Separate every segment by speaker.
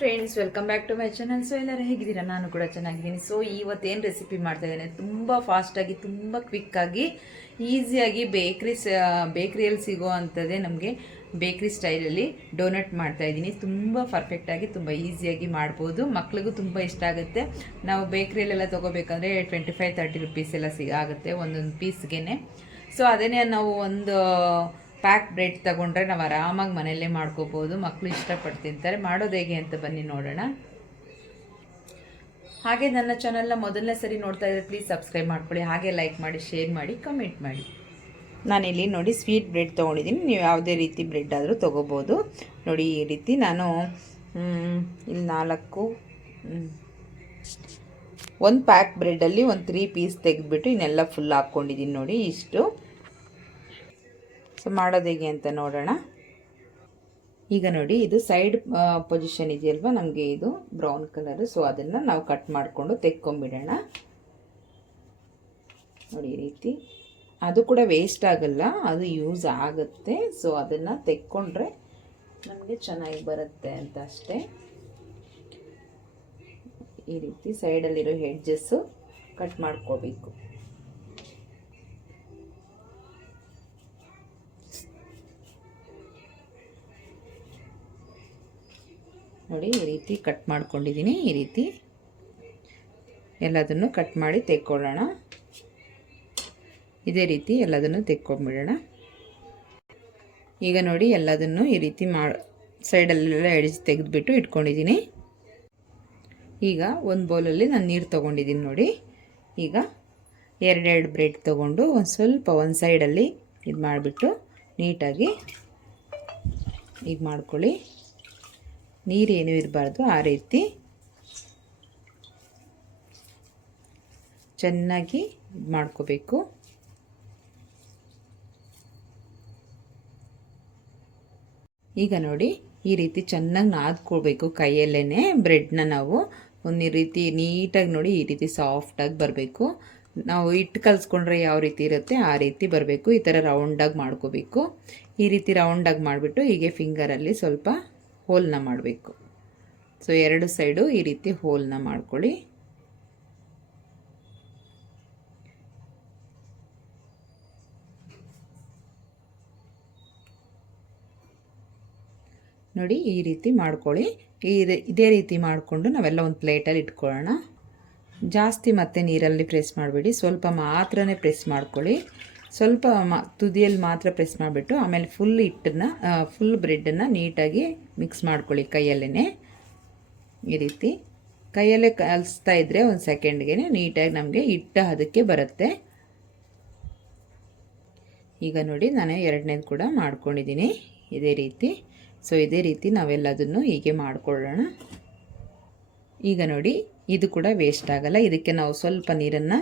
Speaker 1: Friends welcome back to my channel so ಎಲ್ಲರೂ ಹೇಗಿದ್ದೀರಾ? ನಾನು ಕೂಡ ಚೆನ್ನಾಗಿದ್ದೀನಿ. ಸೊ ಇವತ್ತೇನು ರೆಸಿಪಿ ಮಾಡ್ತಾ ಇದ್ದೇನೆ? ತುಂಬ ಫಾಸ್ಟಾಗಿ ತುಂಬ ಕ್ವಿಕ್ಕಾಗಿ ಈಸಿಯಾಗಿ ಬೇಕ್ರಿ ಬೇಕ್ರಿಯಲ್ಲಿ ಸಿಗೋ ಅಂಥದ್ದೇ ನಮಗೆ ಬೇಕ್ರಿ ಸ್ಟೈಲಲ್ಲಿ ಡೋನಟ್ ಮಾಡ್ತಾ ಇದ್ದೀನಿ. ತುಂಬ ಪರ್ಫೆಕ್ಟಾಗಿ ತುಂಬ ಈಸಿಯಾಗಿ ಮಾಡ್ಬೋದು. ಮಕ್ಳಿಗೂ ತುಂಬ ಇಷ್ಟ ಆಗುತ್ತೆ. ನಾವು ಬೇಕ್ರಿಯಲ್ಲೆಲ್ಲ ತೊಗೋಬೇಕಂದ್ರೆ ಟ್ವೆಂಟಿ ಫೈವ್ ತರ್ಟಿ ರುಪೀಸ್ ಎಲ್ಲ ಸಿಗಾಗುತ್ತೆ ಒಂದೊಂದು ಪೀಸ್ಗೆ ಸೊ ಅದೇ ನಾವು ಒಂದು ಪ್ಯಾಕ್ ಬ್ರೆಡ್ ತಗೊಂಡ್ರೆ ನಾವು ಆರಾಮಾಗಿ ಮನೆಯಲ್ಲೇ ಮಾಡ್ಕೋಬೋದು. ಮಕ್ಕಳು ಇಷ್ಟಪಟ್ಟು ತಿಂತಾರೆ. ಮಾಡೋದು ಹೇಗೆ ಅಂತ ಬನ್ನಿ ನೋಡೋಣ. ಹಾಗೆ ನನ್ನ ಚಾನಲ್ನ ಮೊದಲನೇ ಸರಿ ನೋಡ್ತಾ ಇದ್ದರೆ ಪ್ಲೀಸ್ ಸಬ್ಸ್ಕ್ರೈಬ್ ಮಾಡ್ಕೊಳ್ಳಿ. ಹಾಗೆ ಲೈಕ್ ಮಾಡಿ ಶೇರ್ ಮಾಡಿ ಕಮೆಂಟ್ ಮಾಡಿ. ನಾನಿಲ್ಲಿ ನೋಡಿ ಸ್ವೀಟ್ ಬ್ರೆಡ್ ತೊಗೊಂಡಿದ್ದೀನಿ. ನೀವು ಯಾವುದೇ ರೀತಿ ಬ್ರೆಡ್ ಆದರೂ ತೊಗೋಬೋದು. ನೋಡಿ ಈ ರೀತಿ ನಾನು ಇಲ್ಲಿ ನಾಲ್ಕು ಒಂದು ಪ್ಯಾಕ್ ಬ್ರೆಡ್ಡಲ್ಲಿ ಒಂದು ತ್ರೀ ಪೀಸ್ ತೆಗೆದುಬಿಟ್ಟು ಇನ್ನೆಲ್ಲ ಫುಲ್ ಹಾಕ್ಕೊಂಡಿದ್ದೀನಿ ನೋಡಿ ಇಷ್ಟು. ಸೊ ಮಾಡೋದು ಹೇಗೆ ಅಂತ ನೋಡೋಣ. ಈಗ ನೋಡಿ, ಇದು ಸೈಡ್ ಪೊಸಿಷನ್ ಇದೆಯಲ್ವ? ನಮಗೆ ಇದು ಬ್ರೌನ್ ಕಲರ್, ಸೊ ಅದನ್ನು ನಾವು ಕಟ್ ಮಾಡಿಕೊಂಡು ತೆಕ್ಕೊಂಬಿಡೋಣ. ನೋಡಿ, ಈ ರೀತಿ. ಅದು ಕೂಡ ವೇಸ್ಟ್ ಆಗಲ್ಲ, ಅದು ಯೂಸ್ ಆಗುತ್ತೆ, ಸೊ ಅದನ್ನು ತೆಕ್ಕೊಂಡ್ರೆ ನಮಗೆ ಚೆನ್ನಾಗಿ ಬರುತ್ತೆ ಅಂತ ಅಷ್ಟೇ. ಈ ರೀತಿ ಸೈಡಲ್ಲಿರೋ ಹೆಡ್ಜಸ್ಸು ಕಟ್ ಮಾಡ್ಕೋಬೇಕು. ನೋಡಿ, ಈ ರೀತಿ ಕಟ್ ಮಾಡ್ಕೊಂಡಿದ್ದೀನಿ ಈ ರೀತಿ ಎಲ್ಲದನ್ನು ಕಟ್ ಮಾಡಿ ತೆಕ್ಕೊಳ್ಳೋಣ. ಇದೇ ರೀತಿ ಎಲ್ಲದನ್ನು ತೆಕ್ಕೊಂಬಿಡೋಣ. ಈಗ ನೋಡಿ, ಎಲ್ಲದನ್ನು ಈ ರೀತಿ ಮಾ ಸೈಡಲ್ಲೆಲ್ಲ ಎಡಿಸಿ ತೆಗೆದುಬಿಟ್ಟು ಇಟ್ಕೊಂಡಿದ್ದೀನಿ ಈಗ ಒಂದು ಬೌಲಲ್ಲಿ ನಾನು ನೀರು ತೊಗೊಂಡಿದ್ದೀನಿ ನೋಡಿ. ಈಗ ಎರಡೆರಡು ಬ್ರೆಡ್ ತೊಗೊಂಡು ಒಂದು ಸ್ವಲ್ಪ ಒಂದು ಸೈಡಲ್ಲಿ ಇದು ಮಾಡಿಬಿಟ್ಟು ನೀಟಾಗಿ ಈಗ ಮಾಡ್ಕೊಳ್ಳಿ ನೀರೇನು ಇರಬಾರ್ದು, ಆ ರೀತಿ ಚೆನ್ನಾಗಿ ಮಾಡ್ಕೋಬೇಕು. ಈಗ ನೋಡಿ, ಈ ರೀತಿ ಚೆನ್ನಾಗಿ ನಾದ್ಕೊಳ್ಬೇಕು ಕೈಯಲ್ಲೇ ಬ್ರೆಡ್ನ ನಾವು. ಒಂದು ರೀತಿ ನೀಟಾಗಿ ನೋಡಿ, ಈ ರೀತಿ ಸಾಫ್ಟಾಗಿ ಬರಬೇಕು. ನಾವು ಹಿಟ್ಟು ಕಲಿಸ್ಕೊಂಡ್ರೆ ಯಾವ ರೀತಿ ಇರುತ್ತೆ, ಆ ರೀತಿ ಬರಬೇಕು. ಈ ಥರ ರೌಂಡಾಗಿ ಮಾಡ್ಕೋಬೇಕು. ಈ ರೀತಿ ರೌಂಡಾಗಿ ಮಾಡಿಬಿಟ್ಟು ಹೀಗೆ ಫಿಂಗರಲ್ಲಿ ಸ್ವಲ್ಪ ಹೋಲ್ನ ಮಾಡಬೇಕು. ಸೊ ಎರಡು ಸೈಡು ಈ ರೀತಿ ಹೋಲ್ನ ಮಾಡ್ಕೊಳ್ಳಿ. ನೋಡಿ, ಈ ರೀತಿ ಮಾಡ್ಕೊಳ್ಳಿ. ಈ- ಇದೇ ರೀತಿ ಮಾಡಿಕೊಂಡು ನಾವೆಲ್ಲ ಒಂದು ಪ್ಲೇಟಲ್ಲಿ ಇಟ್ಕೊಳ್ಳೋಣ. ಜಾಸ್ತಿ ಮತ್ತೆ ನೀರಲ್ಲಿ ಪ್ರೆಸ್ ಮಾಡಬೇಡಿ. ಸ್ವಲ್ಪ ಮಾತ್ರನೇ ಪ್ರೆಸ್ ಮಾಡ್ಕೊಳ್ಳಿ. ಸ್ವಲ್ಪ ಮಾ, ತುದಿಯಲ್ಲಿ ಮಾತ್ರ ಪ್ರೆಸ್ ಮಾಡಿಬಿಟ್ಟು, ಆಮೇಲೆ ಫುಲ್ ಹಿಟ್ಟನ್ನ ಫುಲ್ ಬ್ರೆಡ್ಡನ್ನು ನೀಟಾಗಿ ಮಿಕ್ಸ್ ಮಾಡ್ಕೊಳ್ಳಿ ಕೈಯಲ್ಲೇ ಈ ರೀತಿ. ಕೈಯಲ್ಲೇ ಕಲಿಸ್ತಾ ಇದ್ದರೆ ಒಂದು ಸೆಕೆಂಡ್ಗೆ ನೀಟಾಗಿ ನಮಗೆ ಹಿಟ್ಟು ಅದಕ್ಕೆ ಬರುತ್ತೆ. ಈಗ ನೋಡಿ ನಾನು ಎರಡನೇದು ಕೂಡ ಮಾಡ್ಕೊಂಡಿದ್ದೀನಿ ಇದೇ ರೀತಿ. ಸೊ ಇದೇ ರೀತಿ ನಾವೆಲ್ಲದನ್ನು ಹೀಗೆ ಮಾಡಿಕೊಳ್ಳೋಣ. ಈಗ ನೋಡಿ, ಇದು ಕೂಡ ವೇಸ್ಟ್ ಆಗಲ್ಲ. ಇದಕ್ಕೆ ನಾವು ಸ್ವಲ್ಪ ನೀರನ್ನು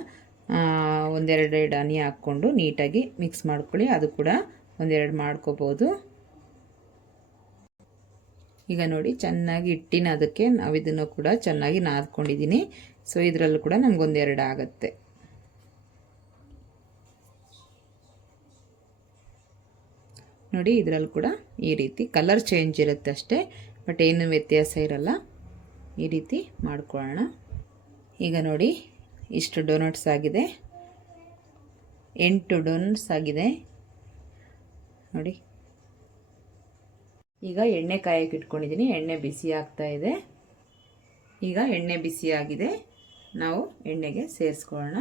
Speaker 1: ಒಂದೆರಡೆರಡು ಹನಿ ಹಾಕ್ಕೊಂಡು ನೀಟಾಗಿ ಮಿಕ್ಸ್ ಮಾಡ್ಕೊಳ್ಳಿ. ಅದು ಕೂಡ ಒಂದೆರಡು ಮಾಡ್ಕೋಬೋದು. ಈಗ ನೋಡಿ, ಚೆನ್ನಾಗಿ ಹಿಟ್ಟಿನ ಅದಕ್ಕೆ ನಾವು ಇದನ್ನು ಕೂಡ ಚೆನ್ನಾಗಿ ನಾದ್ಕೊಂಡಿದ್ದೀನಿ ಸೊ ಇದರಲ್ಲೂ ಕೂಡ ನಮಗೊಂದೆರಡು ಆಗುತ್ತೆ. ನೋಡಿ, ಇದರಲ್ಲೂ ಕೂಡ ಈ ರೀತಿ ಕಲರ್ ಚೇಂಜ್ ಇರುತ್ತೆ ಅಷ್ಟೇ ಬಟ್ ಏನು ವ್ಯತ್ಯಾಸ ಇರಲ್ಲ. ಈ ರೀತಿ ಮಾಡ್ಕೊಳ್ಳೋಣ. ಈಗ ನೋಡಿ ಇಷ್ಟು ಡೋನಟ್ಸ್ ಆಗಿದೆ. ಎಂಟು ಡೋನಟ್ಸ್ ಆಗಿದೆ. ನೋಡಿ. ಈಗ ಎಣ್ಣೆ ಕಾಯಕ್ಕೆ ಇಟ್ಕೊಂಡಿದ್ದೀನಿ. ಎಣ್ಣೆ ಬಿಸಿ ಆಗ್ತಾ ಇದೆ. ಈಗ ಎಣ್ಣೆ ಬಿಸಿ ಆಗಿದೆ. ನಾವು ಎಣ್ಣೆಗೆ ಸೇರಿಸ್ಕೊಳ್ಳೋಣ.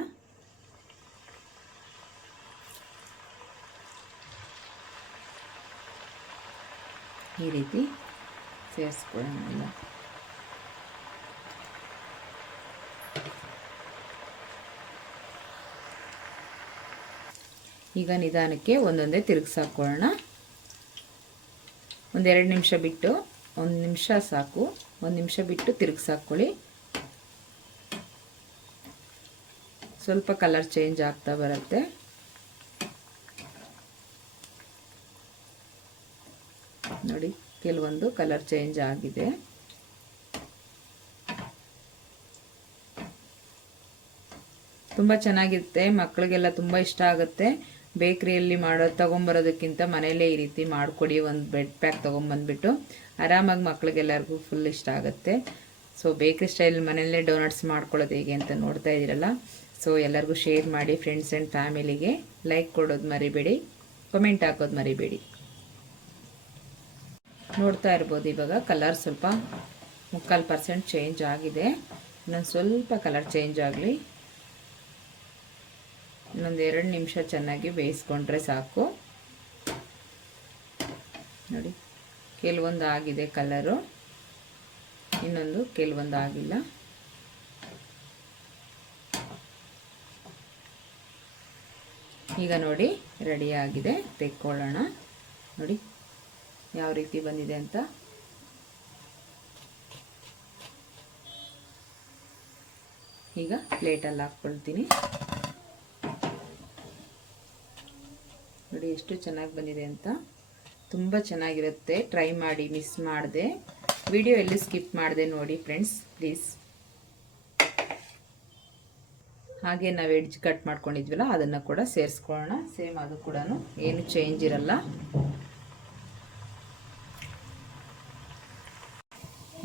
Speaker 1: ಈ ರೀತಿ ಸೇರಿಸ್ಕೊಳ್ಳೋಣ ಈಗ ನಿಧಾನಕ್ಕೆ ಒಂದೊಂದೇ ತಿರುಗಿಸಾಕೊಳ್ಳೋಣ ಒಂದೆರಡು ನಿಮಿಷ ಬಿಟ್ಟು, ಒಂದು ನಿಮಿಷ ಸಾಕು. ಒಂದು ನಿಮಿಷ ಬಿಟ್ಟು ತಿರುಗಿಸಾಕೊಳ್ಳಿ ಸ್ವಲ್ಪ ಕಲರ್ ಚೇಂಜ್ ಆಗ್ತಾ ಬರುತ್ತೆ. ನೋಡಿ, ಕೆಲವೊಂದು ಕಲರ್ ಚೇಂಜ್ ಆಗಿದೆ. ತುಂಬ ಚೆನ್ನಾಗಿರುತ್ತೆ. ಮಕ್ಕಳಿಗೆಲ್ಲ ತುಂಬ ಇಷ್ಟ ಆಗುತ್ತೆ. ಬೇಕ್ರಿಯಲ್ಲಿ ಮಾಡೋ, ತೊಗೊಂಬರೋದಕ್ಕಿಂತ ಮನೆಯಲ್ಲೇ ಈ ರೀತಿ ಮಾಡಿಕೊಡಿ ಒಂದು ಬೆಡ್ ಪ್ಯಾಕ್ ತೊಗೊಂಬಂದ್ಬಿಟ್ಟು ಆರಾಮಾಗಿ ಮಕ್ಳಿಗೆಲ್ಲರಿಗೂ ಫುಲ್ ಇಷ್ಟ ಆಗುತ್ತೆ. ಸೊ ಬೇಕ್ರಿ ಸ್ಟೈಲ್ ಮನೆಯಲ್ಲೇ ಡೋನಟ್ಸ್ ಮಾಡ್ಕೊಳ್ಳೋದು ಹೇಗೆ ಅಂತ ನೋಡ್ತಾ ಇದ್ದೀರಲ್ಲ? ಸೊ ಎಲ್ಲರಿಗೂ ಶೇರ್ ಮಾಡಿ ಫ್ರೆಂಡ್ಸ್ ಆ್ಯಂಡ್ ಫ್ಯಾಮಿಲಿಗೆ ಲೈಕ್ ಕೊಡೋದು ಮರಿಬೇಡಿ ಕಮೆಂಟ್ ಹಾಕೋದು ಮರಿಬೇಡಿ. ನೋಡ್ತಾ ಇರ್ಬೋದು ಇವಾಗ ಕಲರ್ ಸ್ವಲ್ಪ ಮುಕ್ಕಾಲು ಪರ್ಸೆಂಟ್ ಚೇಂಜ್ ಆಗಿದೆ. ಇನ್ನೊಂದು ಸ್ವಲ್ಪ ಕಲರ್ ಚೇಂಜ್ ಆಗಲಿ. ಇನ್ನೊಂದು ಎರಡು ನಿಮಿಷ ಚೆನ್ನಾಗಿ ಬೇಯಿಸ್ಕೊಂಡ್ರೆ ಸಾಕು. ನೋಡಿ, ಕೆಲವೊಂದು ಆಗಿದೆ ಕಲರು. ಇನ್ನೊಂದು ಕೆಲವೊಂದು ಆಗಿಲ್ಲ. ಈಗ ನೋಡಿ, ರೆಡಿ ಆಗಿದೆ, ತೆಕ್ಕೊಳ್ಳೋಣ. ನೋಡಿ, ಯಾವ ರೀತಿ ಬಂದಿದೆ ಅಂತ. ಈಗ ಪ್ಲೇಟಲ್ಲಿ ಹಾಕ್ಕೊಳ್ತೀನಿ. ನೋಡಿ ಎಷ್ಟು ಚೆನ್ನಾಗಿ ಬಂದಿದೆ ಅಂತ. ತುಂಬ ಚೆನ್ನಾಗಿರುತ್ತೆ. ಟ್ರೈ ಮಾಡಿ ಮಿಸ್ ಮಾಡಿದೆ. ವಿಡಿಯೋ ಎಲ್ಲಿ ಸ್ಕಿಪ್ ಮಾಡಿದೆ ನೋಡಿ ಫ್ರೆಂಡ್ಸ್ ಪ್ಲೀಸ್ ಹಾಗೆ ನಾವು ಎಡ್ಜ್ ಕಟ್ ಮಾಡ್ಕೊಂಡಿದ್ವಲ್ಲ, ಅದನ್ನು ಕೂಡ ಸೇರಿಸ್ಕೊಳ್ಳೋಣ. ಸೇಮ್ ಅದು ಕೂಡ ಏನು ಚೇಂಜ್ ಇರಲ್ಲ.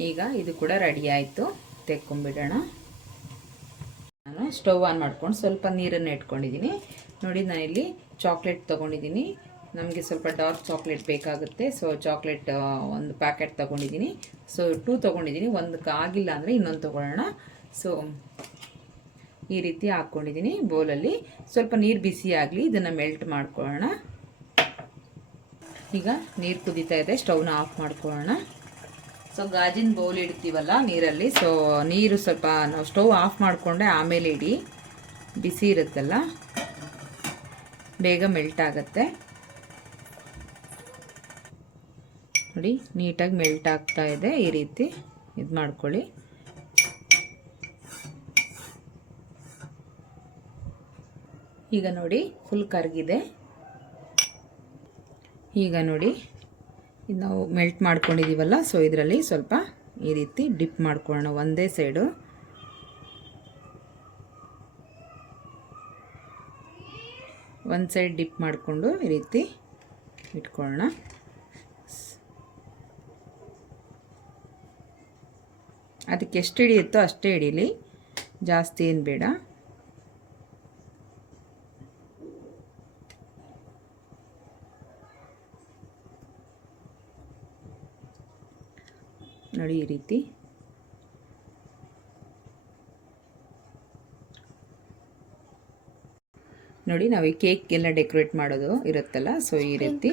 Speaker 1: ಈಗ ಇದು ಕೂಡ ರೆಡಿ ಆಯಿತು. ತೆಕ್ಕೊಂಬಿಡೋಣ ನಾನು ಸ್ಟವ್ ಆನ್ ಮಾಡ್ಕೊಂಡು ಸ್ವಲ್ಪ ನೀರನ್ನು ಇಟ್ಕೊಂಡಿದ್ದೀನಿ ನೋಡಿ ನಾನಿಲ್ಲಿ ಚಾಕ್ಲೇಟ್ ತೊಗೊಂಡಿದ್ದೀನಿ. ನಮಗೆ ಸ್ವಲ್ಪ ಡಾರ್ಕ್ ಚಾಕ್ಲೇಟ್ ಬೇಕಾಗುತ್ತೆ. ಸೊ ಚಾಕ್ಲೇಟ್ ಒಂದು ಪ್ಯಾಕೆಟ್ ತೊಗೊಂಡಿದ್ದೀನಿ. ಸೊ ಟೂ ತೊಗೊಂಡಿದ್ದೀನಿ. ಒಂದಕ್ಕೆ ಆಗಿಲ್ಲ ಅಂದರೆ ಇನ್ನೊಂದು ತೊಗೊಳ್ಳೋಣ. ಸೊ ಈ ರೀತಿ ಹಾಕ್ಕೊಂಡಿದ್ದೀನಿ ಬೌಲಲ್ಲಿ. ಸ್ವಲ್ಪ ನೀರು ಬಿಸಿ ಆಗಲಿ, ಇದನ್ನು ಮೆಲ್ಟ್ ಮಾಡ್ಕೊಳ್ಳೋಣ. ಈಗ ನೀರು ಕುದೀತಾ ಇದೆ, ಸ್ಟವ್ನ ಆಫ್ ಮಾಡ್ಕೊಳ್ಳೋಣ. ಸೊ ಗಾಜಿನ ಬೌಲ್ ಇಡ್ತೀವಲ್ಲ ನೀರಲ್ಲಿ. ಸೊ ನೀರು ಸ್ವಲ್ಪ ನಾವು ಸ್ಟೌವ್ ಆಫ್ ಮಾಡಿಕೊಂಡೆ ಆಮೇಲೆ ಇಡಿ. ಬಿಸಿ ಇರುತ್ತಲ್ಲ? ಬೇಗ ಮೆಲ್ಟ್ ಆಗುತ್ತೆ. ನೋಡಿ, ನೀಟಾಗಿ ಮೆಲ್ಟ್ ಆಗ್ತಾ ಇದೆ ಈ ರೀತಿ. ಇದು ಮಾಡ್ಕೊಳ್ಳಿ. ಈಗ ನೋಡಿ ಫುಲ್ ಕರಗಿದೆ. ಈಗ ನೋಡಿ ನಾವು ಮೆಲ್ಟ್ ಮಾಡ್ಕೊಂಡಿದ್ದೀವಲ್ಲ ಸೊ ಇದರಲ್ಲಿ ಸ್ವಲ್ಪ ಈ ರೀತಿ ಡಿಪ್ ಮಾಡ್ಕೊಳ್ಳೋಣ ಒಂದೇ ಸೈಡು ಒಂದು ಸೈಡ್ ಡಿಪ್ ಮಾಡಿಕೊಂಡು ಈ ರೀತಿ ಇಟ್ಕೊಳ್ಳೋಣ ಅದಕ್ಕೆ ಎಷ್ಟು ಹಿಡಿಯುತ್ತೋ ಅಷ್ಟೇ ಹಿಡೀಲಿ. ಜಾಸ್ತಿ ಏನು ಬೇಡ. ನೋಡಿ ಈ ರೀತಿ. ನೋಡಿ ನಾವು ಈ ಕೇಕ್ಗೆಲ್ಲ ಡೆಕೋರೇಟ್ ಮಾಡೋದು ಇರುತ್ತಲ್ಲ ಸೊ ಈ ರೀತಿ.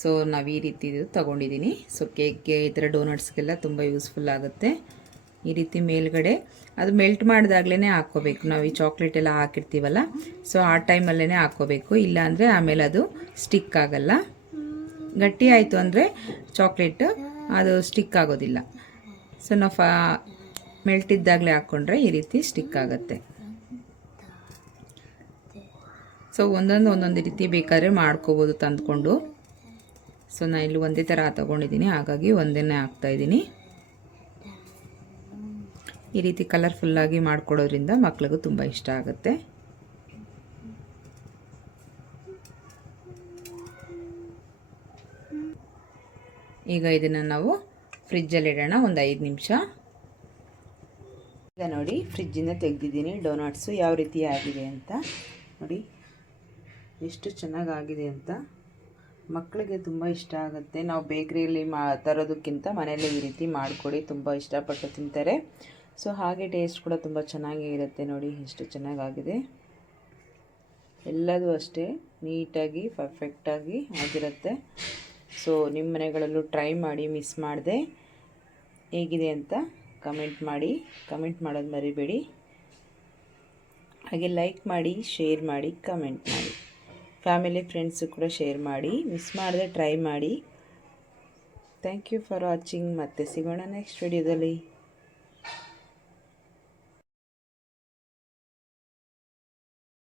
Speaker 1: ಸೊ ನಾವು ಈ ರೀತಿ ಇದು ತೊಗೊಂಡಿದ್ದೀನಿ ಸೊ ಕೇಕ್ಗೆ ಈ ಥರ ಡೋನಟ್ಸ್ಗೆಲ್ಲ ತುಂಬ ಯೂಸ್ಫುಲ್ ಆಗುತ್ತೆ. ಈ ರೀತಿ ಮೇಲ್ಗಡೆ. ಅದು ಮೆಲ್ಟ್ ಮಾಡಿದಾಗ್ಲೇ ಹಾಕ್ಕೋಬೇಕು. ನಾವು ಈ ಚಾಕ್ಲೇಟ್ ಎಲ್ಲ ಹಾಕಿರ್ತೀವಲ್ಲ ಸೊ ಆ ಟೈಮಲ್ಲೇ ಹಾಕ್ಕೋಬೇಕು. ಇಲ್ಲಾಂದರೆ ಆಮೇಲೆ ಅದು ಸ್ಟಿಕ್ ಆಗಲ್ಲ. ಗಟ್ಟಿ ಆಯಿತು ಅಂದರೆ ಚಾಕ್ಲೇಟ್ ಅದು ಸ್ಟಿಕ್ ಆಗೋದಿಲ್ಲ. ಸೊ ನಾವು ಫಾ ಮೆಲ್ಟ್ ಇದ್ದಾಗಲೇ ಹಾಕ್ಕೊಂಡ್ರೆ ಈ ರೀತಿ ಸ್ಟಿಕ್ ಆಗುತ್ತೆ. ಸೊ, ಒಂದೊಂದು ಒಂದೊಂದು ರೀತಿ ಬೇಕಾದ್ರೆ ಮಾಡ್ಕೋಬೋದು ತಂದ್ಕೊಂಡು. ಸೊ ನಾನು ಇಲ್ಲಿ ಒಂದೇ ಥರ ತೊಗೊಂಡಿದ್ದೀನಿ. ಹಾಗಾಗಿ ಒಂದೇ ಹಾಕ್ತಾಯಿದ್ದೀನಿ ಈ ರೀತಿ ಕಲರ್ಫುಲ್ಲಾಗಿ ಮಾಡಿಕೊಡೋದ್ರಿಂದ ಮಕ್ಳಿಗೂ ತುಂಬ ಇಷ್ಟ ಆಗುತ್ತೆ. ಈಗ ಇದನ್ನು ನಾವು ಫ್ರಿಜ್ಜಲ್ಲಿ ಇಡೋಣ. ಒಂದು ಐದು ನಿಮಿಷ. ಈಗ ನೋಡಿ ಫ್ರಿಜ್ಜಿಂದ ತೆಗೆದಿದ್ದೀನಿ. ಡೋನಟ್ಸು ಯಾವ ರೀತಿ ಆಗಿದೆ ಅಂತ. ನೋಡಿ. ಎಷ್ಟು ಚೆನ್ನಾಗಾಗಿದೆ ಅಂತ ಮಕ್ಕಳಿಗೆ ತುಂಬ ಇಷ್ಟ ಆಗುತ್ತೆ. ನಾವು ಬೇಕ್ರಿಯಲ್ಲಿ ಮಾ, ತರೋದಕ್ಕಿಂತ ಮನೆಯಲ್ಲೇ ಈ ರೀತಿ ಮಾಡಿಕೊಡಿ, ತುಂಬ ಇಷ್ಟಪಟ್ಟು ತಿಂತಾರೆ. ಸೊ, ಹಾಗೆ ಟೇಸ್ಟ್ ಕೂಡ ತುಂಬ ಚೆನ್ನಾಗಿ ಇರುತ್ತೆ ನೋಡಿ, ಎಷ್ಟು ಚೆನ್ನಾಗಾಗಿದೆ. ಎಲ್ಲದೂ ಅಷ್ಟೇ ನೀಟಾಗಿ ಪರ್ಫೆಕ್ಟಾಗಿ ಆಗಿರುತ್ತೆ. ಸೊ ನಿಮ್ಮ ಮನೆಗಳಲ್ಲೂ ಟ್ರೈ ಮಾಡಿ ಮಿಸ್ ಮಾಡಿದೆ ಹೇಗಿದೆ ಅಂತ ಕಮೆಂಟ್ ಮಾಡಿ ಕಮೆಂಟ್ ಮಾಡೋದು ಮರಿಬೇಡಿ. ಹಾಗೆ ಲೈಕ್ ಮಾಡಿ ಶೇರ್ ಮಾಡಿ ಕಮೆಂಟ್ ಮಾಡಿ. ಫ್ಯಾಮಿಲಿ ಫ್ರೆಂಡ್ಸು ಕೂಡ ಶೇರ್ ಮಾಡಿ ಮಿಸ್ ಮಾಡದೆ ಟ್ರೈ ಮಾಡಿ. ಥ್ಯಾಂಕ್ ಯು ಫಾರ್ ವಾಚಿಂಗ್ ಮತ್ತೆ ಸಿಗೋಣ ನೆಕ್ಸ್ಟ್ ವಿಡಿಯೋದಲ್ಲಿ